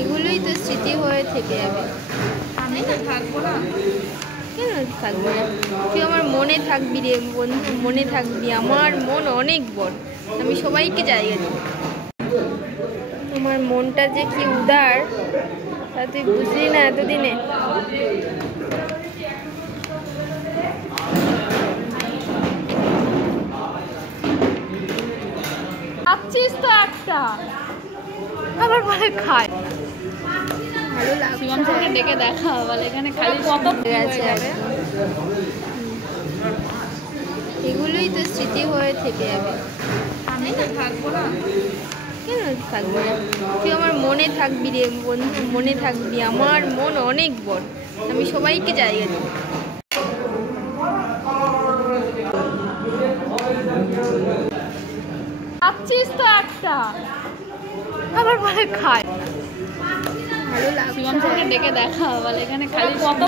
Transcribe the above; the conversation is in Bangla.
এগুলোই তো স্মৃতি হয়ে থেকে যাবে। আমি তো থাকবো না, কেন থাকবো না? তুই আমার মনে থাকবি রে বন্ধু, মনে থাকবি। আমার মন অনেক বড়, আমি সবাইকে জায়গা দিই। তোমার মনটা যে কি উদার তা তুই বুঝলি না এতদিনে। খাচ্ছিস তো একটা, আবার বলে খায়। ভালো শিবম লাগছে। থেকে ডেকে দেখা বলে এখানে খালি কত গেছে এগুলোই তো স্মৃতি হয়ে থেকে যাবে। আমি তো থাকবো না, কেন থাকবো না? তুই আমার মনে থাকবি রে বন্ধু, মনে থাকবি। আমার মন অনেক বড়, আমি সবাইকে জায়গা দিই। খাচ্ছিস তো একটা, আবার বলে খায়। ভালো শিবম লাগছে। থেকে ডেকে দেখা বলে এখানে খালি কত